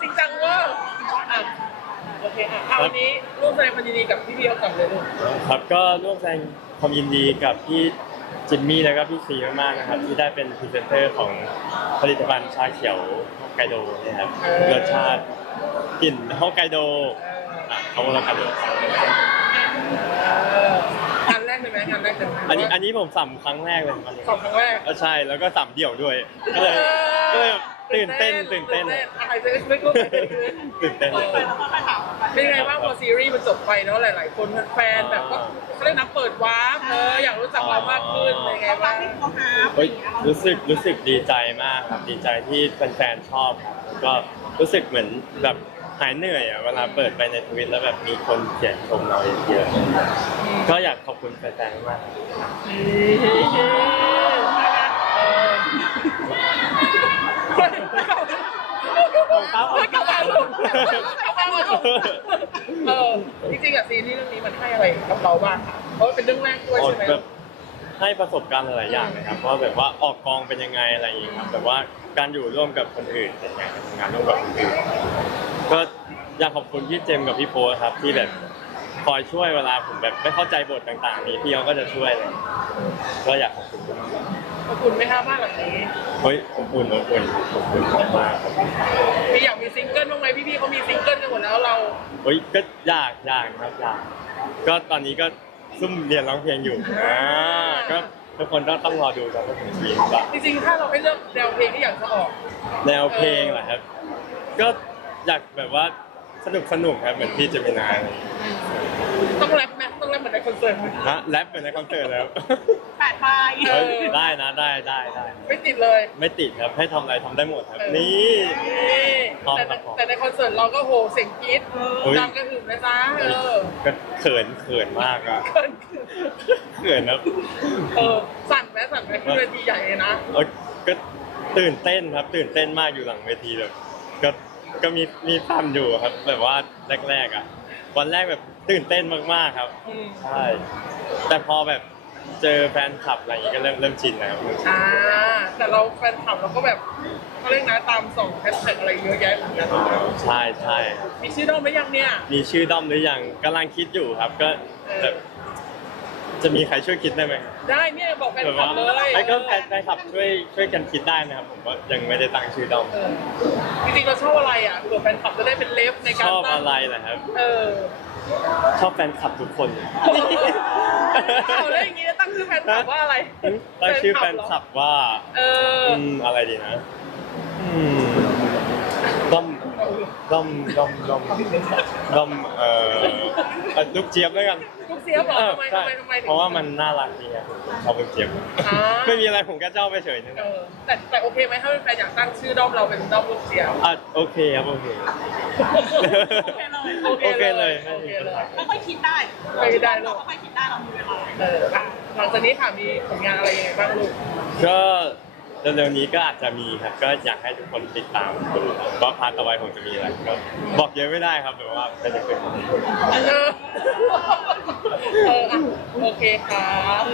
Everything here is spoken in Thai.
จริงจังเวอร์อะโอเคอะเอาวันนี้ร่วมแสดงความยินดีกับพี่เบียวก่อนเลยลูกครับก็ร่วมแสดงความยินดีกับพี่จิมมี่แล้วก็พี่ซีมากๆนะครับ ที่ได้เป็นพรีเซนเตอร์ของผลิตภัณฑ์ชาเขียวฮอกไกโดเนี่ยครับรสชาติกลิ่นฮอกไกโดอะเขาบอกฮอกไกโดเอองานแรกเลยไหมงานแรกเลยไหมอันนี้อันนี้ผมสัมครั้งแรกเลยอันนี้สองครั้งแรก ก็ใช่แล้วก็สัมเดี่ยวด้วยก็เลยก็เลย ตื่นเต้นตื่นเต้น อะไรจะไม่รู้ไม่รู้ตื่นเต้นเลยเป็นไงบ้างพอซีรีส์มันจบไปเนาะหลาย ๆ คนแฟนๆแบบว่าเขาเรียกนักเปิดวาร์ปเอออยากรู้จักเรามากขึ้นเป็นไงบ้างเฮ้ยรู้สึกรู้สึกดีใจมากครับดีใจที่แฟนๆชอบครับแล้วก็รู้สึกเหมือนแบบหายเหนื่อยอะเวลาเปิดไปในทวิตแล้วแบบมีคนเขียนชมเราเยอะๆก็อยากขอบคุณแฟนๆมากเออเอากลับมาลูก เอากลับมาลูกเออจริงๆอะซีรีส์เรื่องนี้มันให้อะไรกับเราบ้างคะเพราะว่าเป็นเรื่องแรกด้วยโอ้ใช่ไหมแบบให้ประสบการณ์หลายๆอย่างเลยครับว่าแบบว่าออกกองเป็นยังไงอะไรอย่างเงี้ยครับแบบว่าการอยู่ร่วมกับคนอื่นเป็นยังไงทำงานร่วมกับคนอื่นก็อยากขอบคุณพี่เจมส์กับพี่โพสครับที่แบบคอยช่วยเวลาผมแบบไม่เข้าใจบทต่างๆ นี้พี่เขาก็จะช่วยเลยก็อยากขอบคุณมากข อบคุณไหมคะบ้านหลังนี้เฮ้ยอบอุ่นอบอุ่นขอบคุณมากๆครับมีอยากมีซิงเกิลบ้างไหมพี่ๆเขามีซิงเกิลกันหมดแล้วเราเฮ้ยก็อยากอยากครับอยากก็ตอนนี้ก็ซุ่มเรียนร้องเพลงอยู่อ่าก็ทุกคนต้องต้องรอดูครับว่าผมจะมีหรือเปล่า จริงๆถ้าเราให้เลือกแนวเพลงที่อยากจะออก แนวเพลงเหรอครับ ก็อยากแบบว่าสนุกสนุกครับเหมือนพี่เจมินายอะไรอย่างเงี้ยต้องแรปไหมต้องแรป เหมือนในคอนเสิร์ตไหมฮะแรปเหมือนในคอนเสิร์ตแล้วแปดใบเอเฮ้ยอได้นะได้ได้ได้ไม่ติดเลยไม่ติดครับให้ทำอะไรทำได้หมดครับเออนี่นี่พร้อมแต่ครับพร้อมแต่ในคอนเสิร์ตเราก็โหเสียงกรี๊ดเฮ้ยดังกระหึ่มนะจ๊ะเออก็เขินเขินมากอะเกินเขินครับเออสั่นไหมสั่นไหมคือเวทีใหญ่เลยนะเอ้ยก็ตื่นเต้นครับ ตื่นเต้นมากอยู่หลังเวทีแบบก็ก็มีมีสั่นอยู่ครับแบบว่าแรกๆอะ วันแรกแบบตื่นเต้นมากๆครับอืมใช่แต่พอแบบเจอแฟนคลับอะไรอย่างงี้ก็เริ่มเริ่มชินแล้วอ่าแต่เราแฟนคลับเราก็แบบเขาเรียกนะตามส่องแฮชแท็กอะไรเยอะแยะเหมือนกันอ๋อใช่ใช่ครับมีชื่อด้อมไหมยังเนี่ยมีชื่อด้อมหรือยังกำลังคิดอยู่ครับก็แบบ จะมีใครช่วยคิดได้ไหมครับได้เนี่ยบอกแฟนแบบคลัว่าบเลยไอ้ก็แฟนแฟนคลับช่วยช่วยกันคิดได้นะครับผมว่ายังไม่ได้ตั้งชื่อด้อมเออจริงๆเราชอบอะไรอะเผื่อแฟนคลับจะได้เป็นเลฟในชการอบตั้งอะไรเหรอครับ เออชอบแฟนคลับทุกคนเอาแล้วอย่างนี้จะตั้งชื่อแฟนคลับว่าอะไรตั้งชื่อแฟนคลับว่าเออ อืมอะไรดีนะอืมด้อม ด้อมด้อมด้อมด้อมเอ่อเอ่อลูกเจี๊ยบแล้วกันลูกเสียบเหรอเออทำไมใช่ทำไมทำไมถึง เพราะว่ามันน่ารักดีครับผมชอบลูกเจี๊ยบอ่า ไม่มีอะไรผมแค่ชอบไปเฉยๆนี่เอนะอแต่แต่โอเคไหมถ้าเป็นแฟนอยากตั้งชื่อด้อมเราเป็นด้อมลูกเสียบอะโอเคครับโอเค โอเคโอเคเลยโอเคเลยก็ค่อยคิดได้ค่อยคิดได้ลูเรากก็ค่อยคิดได้เรามีเวลา เอออะหลังจากนี้ค่ะมีผลงานอะไรยังไงบ้างลูก ก็ เร็วๆนี้ก็อาจจะมีครับ ก็อยากให้ทุกคนติดตามดูครับว่าพาร์ทต่อไปผมจะมีอะไรก็บอกเยอะไม่ได้ครับแต่ว่าเป็นจะเป็นเอออะโอเคครับ